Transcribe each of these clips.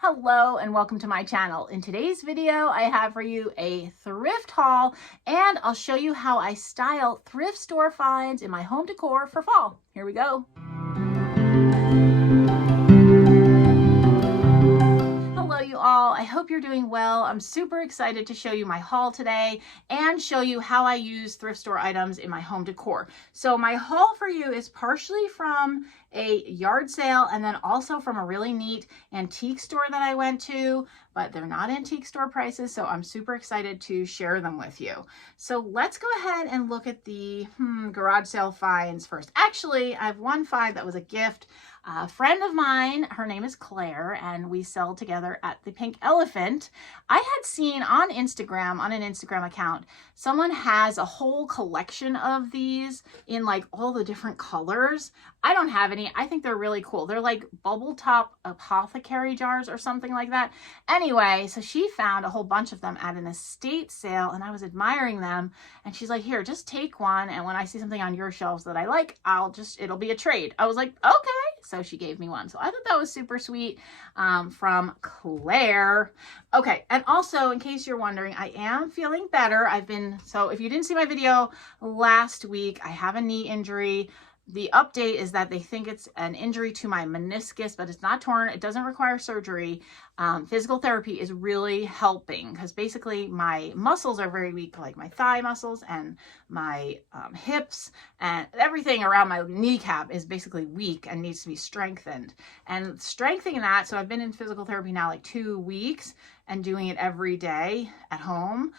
Hello and welcome to my channel. In today's video, I have for you a thrift haul and I'll show you how I style thrift store finds in my home decor for fall. Here we go. Hello you all, I hope you're doing well. I'm super excited to show you my haul today and show you how I use thrift store items in my home decor. So my haul for you is partially from a yard sale and then also from a really neat antique store that I went to, but they're not antique store prices, so I'm super excited to share them with you. So let's go ahead and look at the garage sale finds first. Actually, I have one find that was a gift. A friend of mine, her name is Claire, and we sell together at the Pink Elephant. I had seen on Instagram, on an Instagram account, someone has a whole collection of these in like all the different colors. I don't have any. I think they're really cool. They're like bubble top apothecary jars or something like that. Anyway, so she found a whole bunch of them at an estate sale and I was admiring them. And she's like, here, just take one. And when I see something on your shelves that I like, it'll be a trade. I was like, okay. So she gave me one. So I thought that was super sweet from Claire. Okay. And also, in case you're wondering, I am feeling better. So if you didn't see my video last week, I have a knee injury. The update is that they think it's an injury to my meniscus, but it's not torn. It doesn't require surgery. Physical therapy is really helping because basically my muscles are very weak, like my thigh muscles and my hips and everything around my kneecap is basically weak and needs to be strengthened. And strengthening that, so I've been in physical therapy now like 2 weeks and doing it every day at home.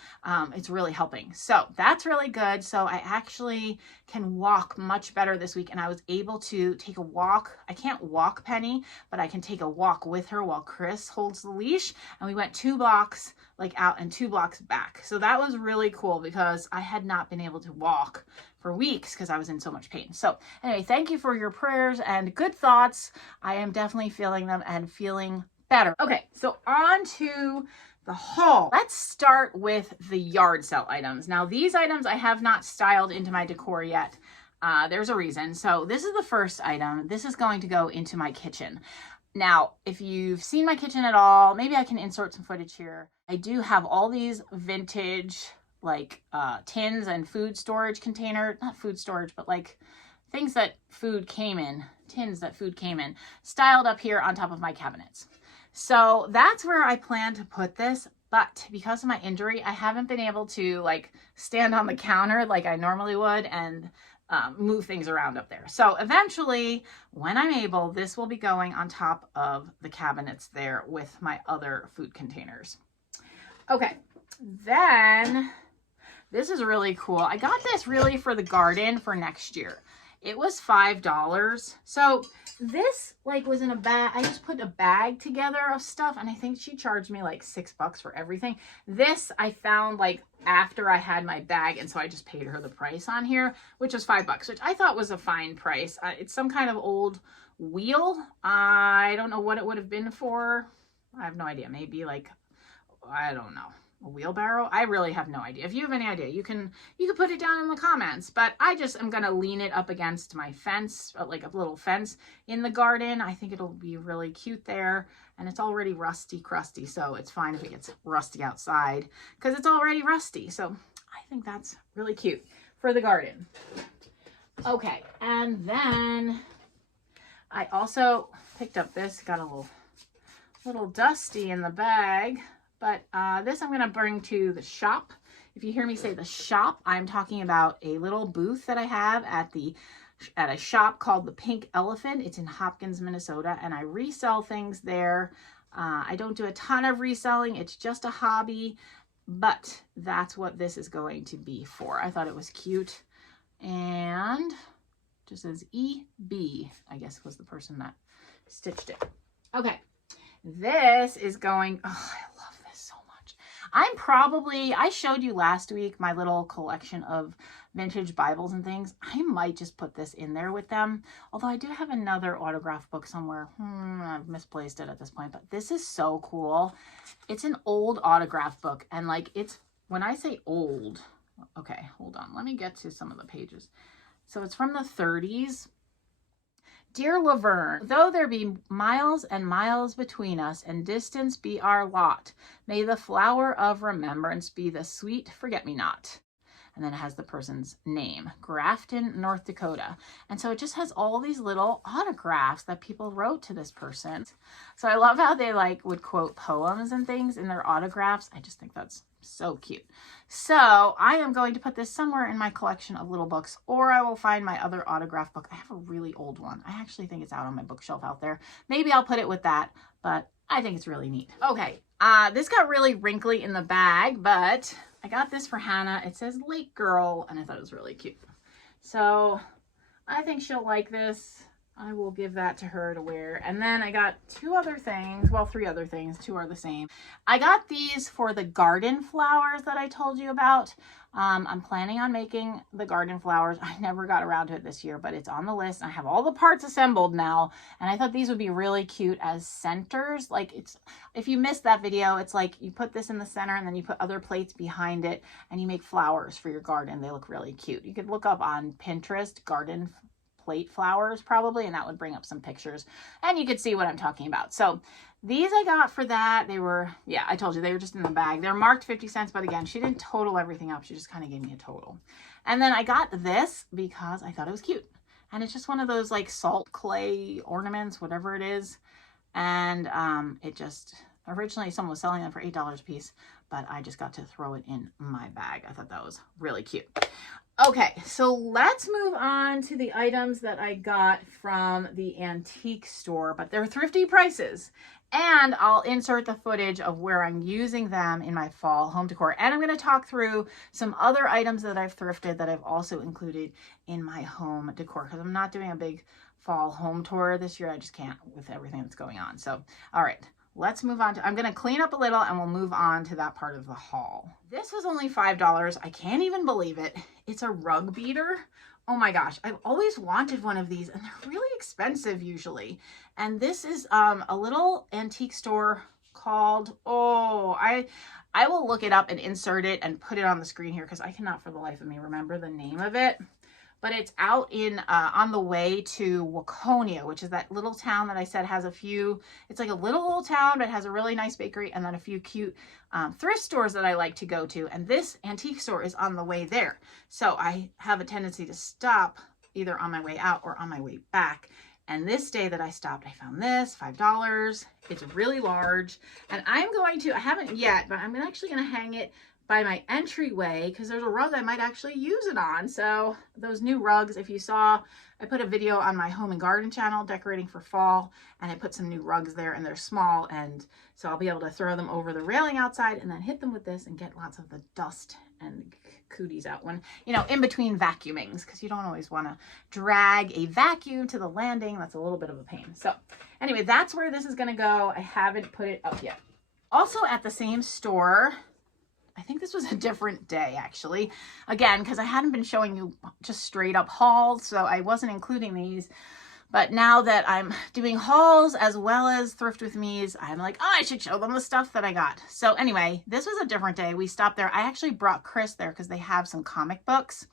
It's really helping. So that's really good. So I actually can walk much better this week and I was able to take a walk. I can't walk Penny, but I can take a walk with her while Chris holds the leash. And we went 2 blocks like out and 2 blocks back. So that was really cool because I had not been able to walk for weeks because I was in so much pain. So anyway, thank you for your prayers and good thoughts. I am definitely feeling them and feeling better. Okay, so on to the haul. Let's start with the yard sale items. Now these items I have not styled into my decor yet. There's a reason. So this is the first item. This is going to go into my kitchen. Now, if you've seen my kitchen at all, maybe I can insert some footage here. I do have all these vintage like tins and food storage container, not food storage, but like things that food came in, tins that food came in, styled up here on top of my cabinets. So that's where I plan to put this, but because of my injury, I haven't been able to like stand on the counter like I normally would and move things around up there. So eventually, when I'm able, this will be going on top of the cabinets there with my other food containers. Okay, then this is really cool. I got this really for the garden for next year. It was $5. So this like was in a bag. I just put a bag together of stuff and I think she charged me like $6 for everything. This I found like after I had my bag and so I just paid her the price on here, which was $5, which I thought was a fine price. It's some kind of old wheel. I don't know what it would have been for. I have no idea. Maybe like, I don't know. A wheelbarrow? I really have no idea. If you have any idea, you can put it down in the comments. But I just am going to lean it up against my fence, like a little fence in the garden. I think it'll be really cute there. And it's already rusty crusty, so it's fine if it gets rusty outside because it's already rusty. So I think that's really cute for the garden. Okay, and then I also picked up this. Got a little dusty in the bag. But this I'm going to bring to the shop. If you hear me say the shop, I'm talking about a little booth that I have at a shop called the Pink Elephant. It's in Hopkins, Minnesota, and I resell things there. I don't do a ton of reselling. It's just a hobby, but that's what this is going to be for. I thought it was cute. And just says EB, I guess was the person that stitched it. Okay, this is going, oh, I love this so much. I showed you last week my little collection of vintage Bibles and things. I might just put this in there with them. Although I do have another autograph book somewhere. I've misplaced it at this point, but this is so cool. It's an old autograph book. And like when I say old, okay, hold on. Let me get to some of the pages. So it's from the 30s. Dear Laverne, though there be miles and miles between us, and distance be our lot, may the flower of remembrance be the sweet forget-me-not. And then it has the person's name, Grafton, North Dakota. And so it just has all these little autographs that people wrote to this person. So I love how they like would quote poems and things in their autographs. I just think that's so cute. So I am going to put this somewhere in my collection of little books, or I will find my other autograph book. I have a really old one. I actually think it's out on my bookshelf out there. Maybe I'll put it with that, but I think it's really neat. Okay, this got really wrinkly in the bag, but I got this for Hannah. It says Lake Girl, and I thought it was really cute. So I think she'll like this. I will give that to her to wear. And then I got two other things. Well, three other things. Two are the same. I got these for the garden flowers that I told you about. I'm planning on making the garden flowers. I never got around to it this year, but it's on the list. I have all the parts assembled now, and I thought these would be really cute as centers. Like, it's, if you missed that video, it's like you put this in the center and then you put other plates behind it and you make flowers for your garden. They look really cute. You could look up on Pinterest garden plate flowers probably, and that would bring up some pictures and you could see what I'm talking about. So these I got for that. They were, yeah, I told you they were just in the bag. They're marked 50 cents, but again, she didn't total everything up. She just kind of gave me a total. And then I got this because I thought it was cute. And it's just one of those like salt clay ornaments, whatever it is. And it just, originally someone was selling them for $8 a piece, but I just got to throw it in my bag. I thought that was really cute. Okay, so let's move on to the items that I got from the antique store, but they're thrifty prices. And I'll insert the footage of where I'm using them in my fall home decor. And I'm going to talk through some other items that I've thrifted that I've also included in my home decor, because I'm not doing a big fall home tour this year. I just can't with everything that's going on. So, all right. Let's move on to, I'm going to clean up a little and we'll move on to that part of the haul. This was only $5. I can't even believe it. It's a rug beater. Oh my gosh. I've always wanted one of these and they're really expensive usually. And this is a little antique store called, I will look it up and insert it and put it on the screen here because I cannot for the life of me remember the name of it. But it's out in, on the way to Waconia, which is that little town that I said has a few, it's like a little old town, but it has a really nice bakery and then a few cute thrift stores that I like to go to. And this antique store is on the way there. So I have a tendency to stop either on my way out or on my way back. And this day that I stopped, I found this, $5. It's really large. And I'm going to, I haven't yet, but I'm actually going to hang it by my entryway because there's a rug I might actually use it on. So those new rugs, if you saw, I put a video on my home and garden channel decorating for fall, and I put some new rugs there and they're small, and so I'll be able to throw them over the railing outside and then hit them with this and get lots of the dust and cooties out when, you know, in between vacuumings, because you don't always want to drag a vacuum to the landing. That's a little bit of a pain. So anyway, that's where this is going to go. I haven't put it up yet. Also at the same store, I think this was a different day actually, again, because I hadn't been showing you just straight up hauls, so I wasn't including these. But now that I'm doing hauls as well as thrift with me's, I'm like, oh, I should show them the stuff that I got. So anyway, this was a different day. We stopped there. I actually brought Chris there because they have some comic books.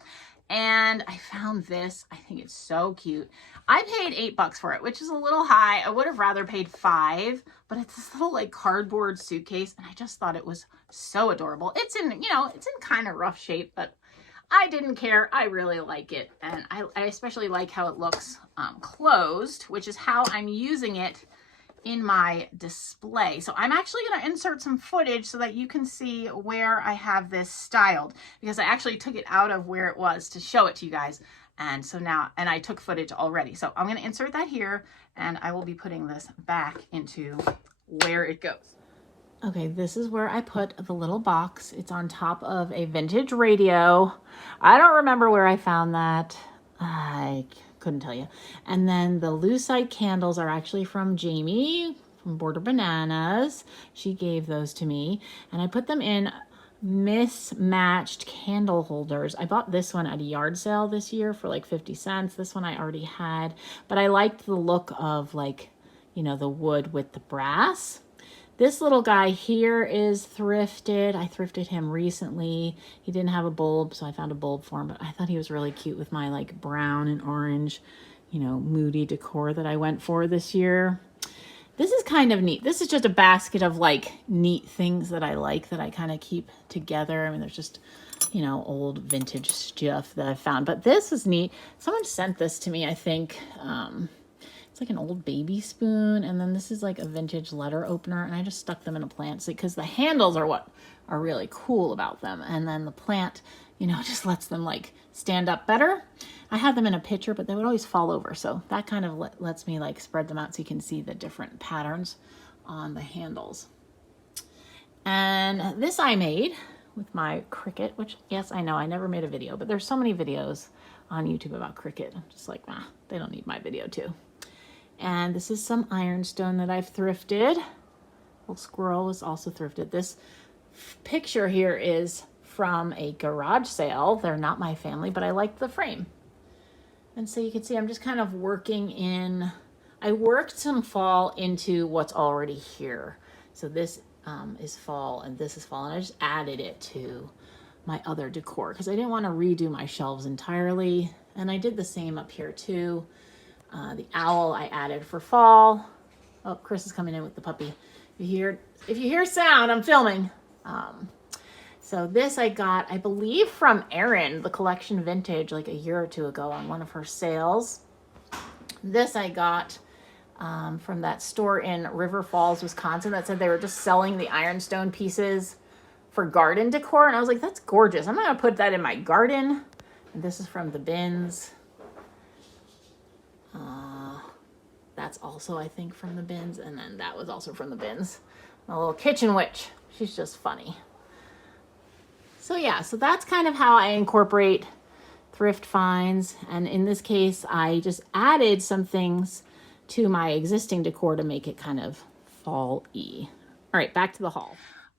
And I found this. I think it's so cute. I paid $8 for it, which is a little high. I would have rather paid $5, but it's this little like cardboard suitcase. And I just thought it was so adorable. It's in, you know, it's in kind of rough shape, but I didn't care. I really like it. And I especially like how it looks closed, which is how I'm using it in my display. So I'm actually going to insert some footage so that you can see where I have this styled, because I actually took it out of where it was to show it to you guys. And so now, and I took footage already. So I'm going to insert that here, and I will be putting this back into where it goes. Okay, this is where I put the little box. It's on top of a vintage radio. I don't remember where I found that. I couldn't tell you. And then the lucite candles are actually from Jamie from Border Bananas. She gave those to me, and I put them in mismatched candle holders. I bought this one at a yard sale this year for like 50 cents. This one I already had, but I liked the look of, like, you know, the wood with the brass. This little guy here is thrifted. I thrifted him recently. He didn't have a bulb, so I found a bulb for him, but I thought he was really cute with my like brown and orange you know, moody decor that I went for this year. This is kind of neat. This is just a basket of like neat things that I like that I kind of keep together. I mean, there's just, you know, old vintage stuff that I found, but this is neat. Someone sent this to me, I think. It's like an old baby spoon, and then this is like a vintage letter opener, and I just stuck them in a plant because the handles are what are really cool about them, and then the plant, you know, just lets them like stand up better. I had them in a pitcher, but they would always fall over, so that kind of lets me like spread them out so you can see the different patterns on the handles. And this I made with my Cricut, which, yes, I know I never made a video, but there's so many videos on YouTube about Cricut. I'm just like, nah, they don't need my video too. And this is some ironstone that I've thrifted. Little squirrel was also thrifted. This picture here is from a garage sale. They're not my family, but I liked the frame. And so you can see I'm just kind of working in, I worked some fall into what's already here. So this is fall and this is fall, and I just added it to my other decor because I didn't want to redo my shelves entirely. And I did the same up here too. The owl I added for fall. Oh, Chris is coming in with the puppy. If you hear sound, I'm filming. So this I got, I believe, from Erin, the collection vintage, like a year or two ago on one of her sales. This I got from that store in River Falls, Wisconsin, that said they were just selling the ironstone pieces for garden decor. And I was like, that's gorgeous. I'm not gonna put that in my garden. And this is from the bins. That's also, I think, from the bins. And then that was also from the bins. My little kitchen witch. She's just funny. So yeah, so that's kind of how I incorporate thrift finds. And in this case, I just added some things to my existing decor to make it kind of fall-y. All right, back to the haul.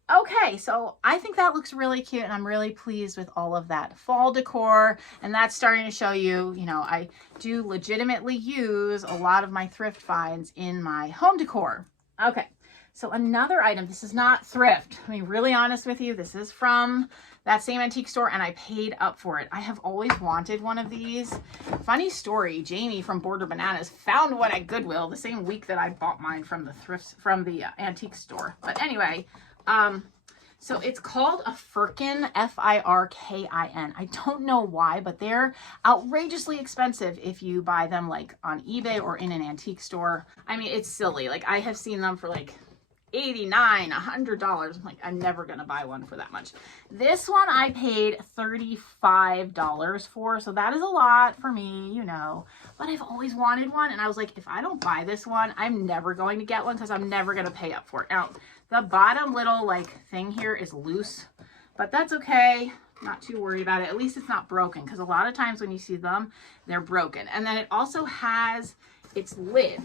Okay, so I think that looks really cute, and I'm really pleased with all of that fall decor, and that's starting to show you, you know, I do legitimately use a lot of my thrift finds in my home decor. Okay, so another item, this is not thrift. I mean, really honest with you, this is from that same antique store, and I paid up for it. I have always wanted one of these. Funny story, Jamie from Border Bananas found one at Goodwill the same week that I bought mine from the antique store. But anyway, so it's called a Firkin, F-I-R-K-I-N. I don't know why, but they're outrageously expensive if you buy them like on eBay or in an antique store. I mean, it's silly. Like, I have seen them for like $89, $100. I'm like, I'm never gonna buy one for that much. This one I paid $35 for, so that is a lot for me, you know, but I've always wanted one, and I was like, if I don't buy this one, I'm never going to get one because I'm never gonna pay up for it. Now, the bottom little like thing here is loose, but that's okay. Not too worried about it. At least it's not broken, because a lot of times when you see them, they're broken. And then it also has its lid,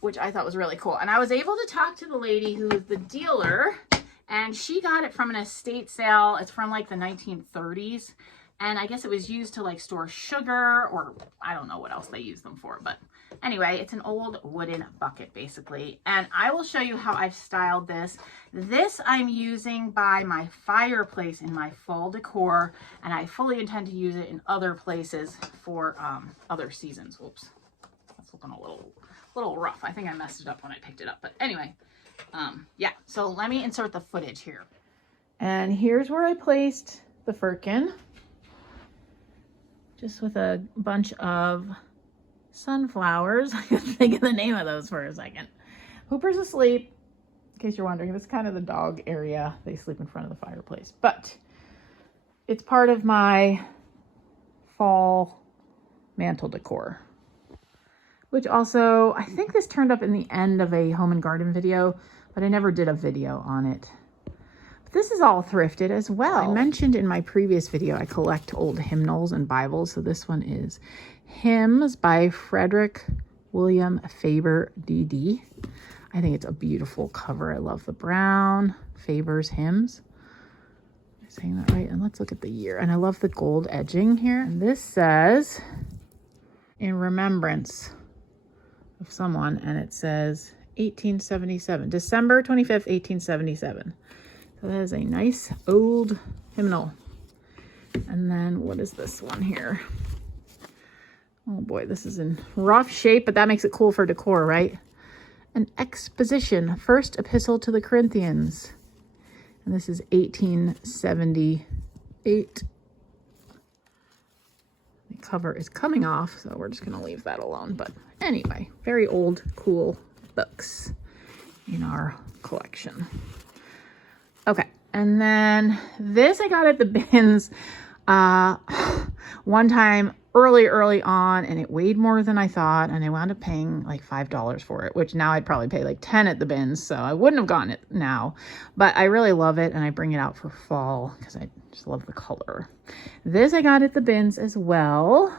which I thought was really cool. And I was able to talk to the lady who is the dealer, and she got it from an estate sale. It's from like the 1930s. And I guess it was used to like store sugar, or I don't know what else they use them for. But anyway, it's an old wooden bucket basically. And I will show you how I've styled this. This I'm using by my fireplace in my fall decor. And I fully intend to use it in other places for other seasons. Whoops, that's looking a little rough. I think I messed it up when I picked it up. But anyway, yeah. So let me insert the footage here. And here's where I placed the Firkin. Just with a bunch of sunflowers. I couldn't think of the name of those for a second. Hooper's asleep, in case you're wondering. This is kind of the dog area. They sleep in front of the fireplace. But it's part of my fall mantle decor. Which also, I think this turned up in the end of a home and garden video, but I never did a video on it. This is all thrifted as well. I mentioned in my previous video, I collect old hymnals and Bibles. So this one is Hymns by Frederick William Faber, D.D. I think it's a beautiful cover. I love the brown. Faber's Hymns. Am I saying that right? And let's look at the year. And I love the gold edging here. And this says, in remembrance of someone, and it says 1877, December 25th, 1877. So that is a nice old hymnal. And then what is this one here? Oh boy, this is in rough shape, but that makes it cool for decor, right? An exposition, first epistle to the Corinthians. And this is 1878. The cover is coming off, so we're just gonna leave that alone. But anyway, very old, cool books in our collection. Okay, and then this I got at the bins one time early on, and it weighed more than I thought, and I wound up paying like $5 for it, which now I'd probably pay like 10 at the bins, so I wouldn't have gotten it now. But I really love it, and I bring it out for fall because I just love the color. This I got at the bins as well,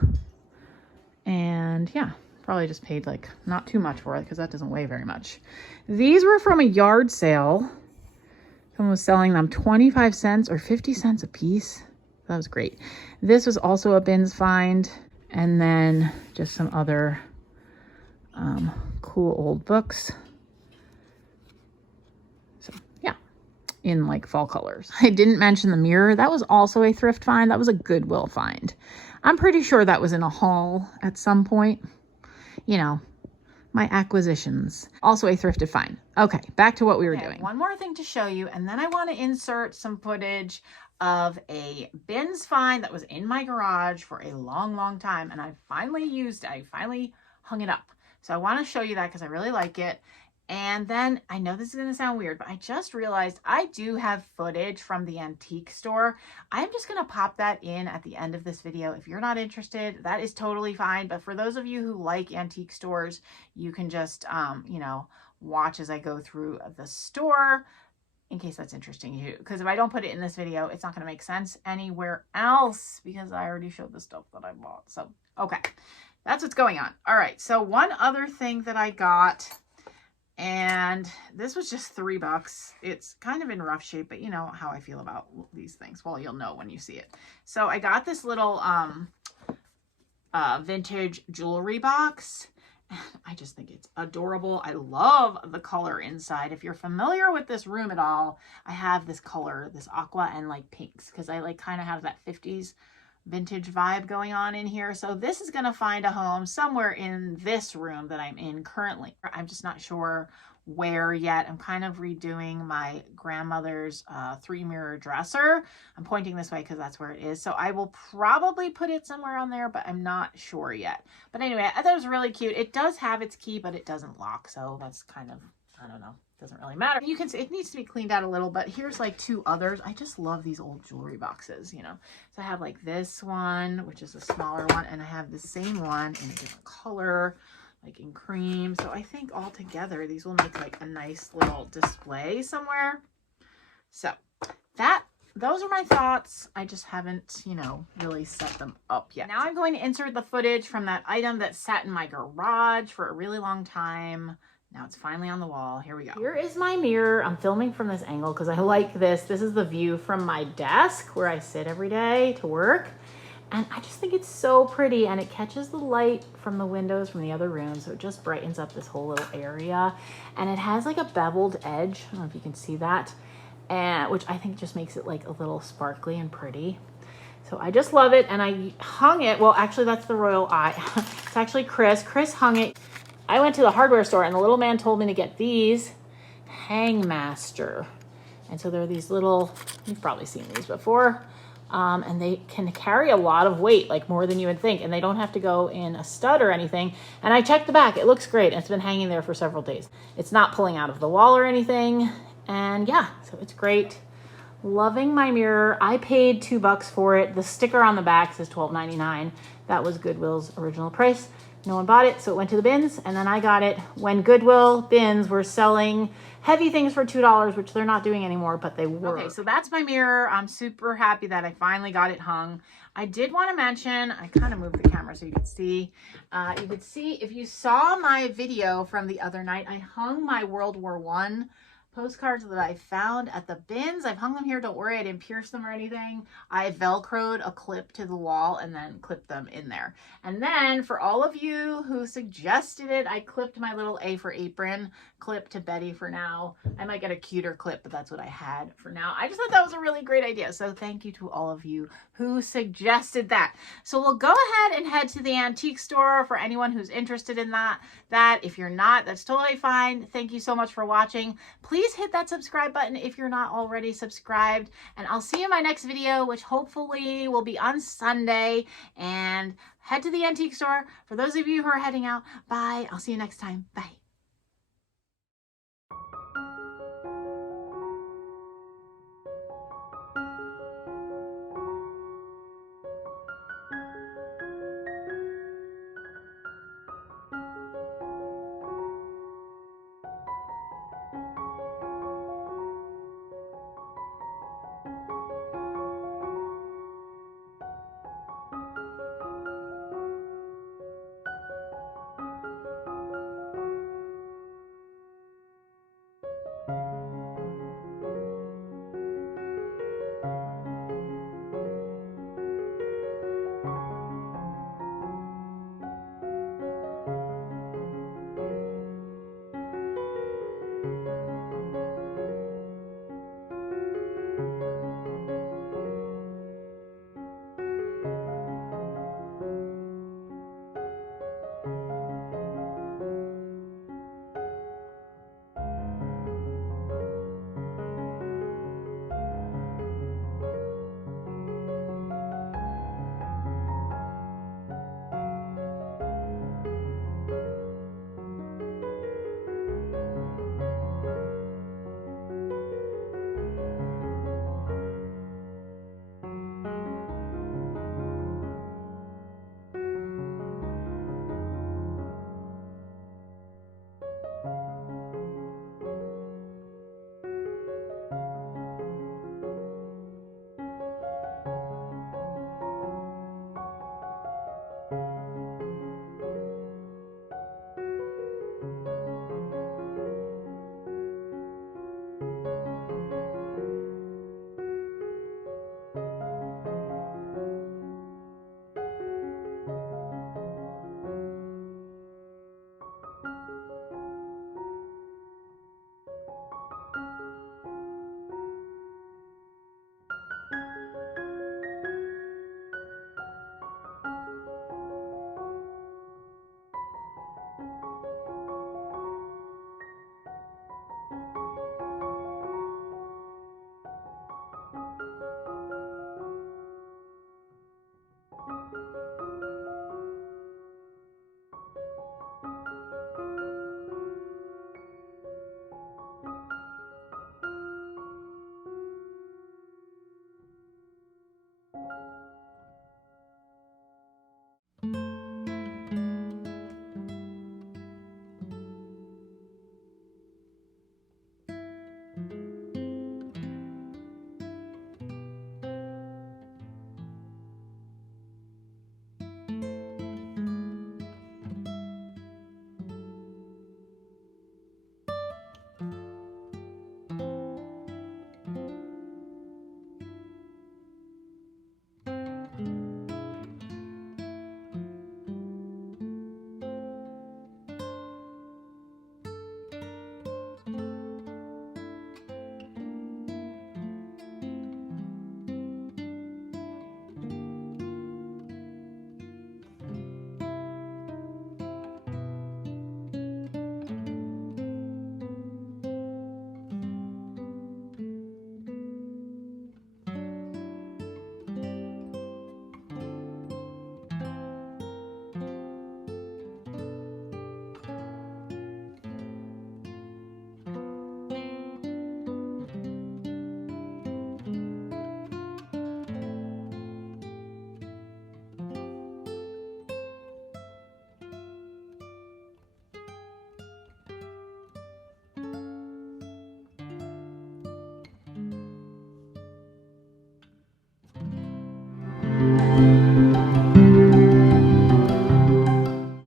and yeah, probably just paid like not too much for it because that doesn't weigh very much. These were from a yard sale. Someone was selling them 25 cents or 50 cents a piece. That was great. This was also a bins find, and then just some other cool old books. So yeah, in like fall colors. I didn't mention the mirror. That was also a thrift find. That was a Goodwill find. I'm pretty sure that was in a haul at some point. You know, my acquisitions. Also a thrifted find. Okay, back to what we were doing. One more thing to show you, and then I want to insert some footage of a bins find that was in my garage for a long time, and I finally hung it up. So I want to show you that because I really like it. And then I know this is going to sound weird, but I just realized I do have footage from the antique store. I'm just going to pop that in at the end of this video. If you're not interested, that is totally fine. But for those of you who like antique stores, you can just, you know, watch as I go through the store, in case that's interesting to you. Because if I don't put it in this video, it's not going to make sense anywhere else because I already showed the stuff that I bought. So, okay, that's what's going on. All right, so one other thing that I got, and this was just $3. It's kind of in rough shape, but you know how I feel about these things. Well, you'll know when you see it. So I got this little vintage jewelry box. I just think it's adorable. I love the color inside. If you're familiar with this room at all, I have this color, this aqua and like pinks, because I like kind of have that 50s vintage vibe going on in here. So this is going to find a home somewhere in this room that I'm in currently. I'm just not sure where yet. I'm kind of redoing my grandmother's 3-mirror dresser. I'm pointing this way because that's where it is. So I will probably put it somewhere on there, but I'm not sure yet. But anyway, I thought it was really cute. It does have its key, but it doesn't lock. So that's kind of, I don't know. Doesn't really matter. You can see it needs to be cleaned out a little, but here's like 2 others. I just love these old jewelry boxes, you know. So I have like this one, which is a smaller one, and I have the same one in a different color, like in cream. So I think all together these will make like a nice little display somewhere. So those are my thoughts. I just haven't, you know, really set them up yet. Now I'm going to insert the footage from that item that sat in my garage for a really long time. Now it's finally on the wall. Here we go. Here is my mirror. I'm filming from this angle because I like this. This is the view from my desk where I sit every day to work. And I just think it's so pretty, and it catches the light from the windows from the other room, so it just brightens up this whole little area. And it has like a beveled edge. I don't know if you can see that, and which I think just makes it like a little sparkly and pretty. So I just love it, and I hung it. Well, actually, that's the royal eye. It's actually Chris. Chris hung it. I went to the hardware store, and the little man told me to get these Hangmaster. And so they're these little, you've probably seen these before. And they can carry a lot of weight, like more than you would think, and they don't have to go in a stud or anything. And I checked the back, it looks great, and it's been hanging there for several days. It's not pulling out of the wall or anything, and yeah, so it's great. Loving my mirror. I paid $2 for it. The sticker on the back says $12.99. That was Goodwill's original price. No one bought it, so it went to the bins, and then I got it when Goodwill bins were selling heavy things for $2, which they're not doing anymore, but they were. Okay, so that's my mirror. I'm super happy that I finally got it hung. I did want to mention, I kind of moved the camera so you could see. You could see, if you saw my video from the other night, I hung my World War I postcards that I found at the bins. I've hung them here. Don't worry, I didn't pierce them or anything. I Velcroed a clip to the wall and then clipped them in there. And then for all of you who suggested it, I clipped my little A for apron clip to Betty for now. I might get a cuter clip, but that's what I had for now. I just thought that was a really great idea. So thank you to all of you who suggested that. So we'll go ahead and head to the antique store for anyone who's interested in that. If you're not, that's totally fine. Thank you so much for watching. Please hit that subscribe button if you're not already subscribed. And I'll see you in my next video, which hopefully will be on Sunday. And head to the antique store. For those of you who are heading out, bye. I'll see you next time. Bye.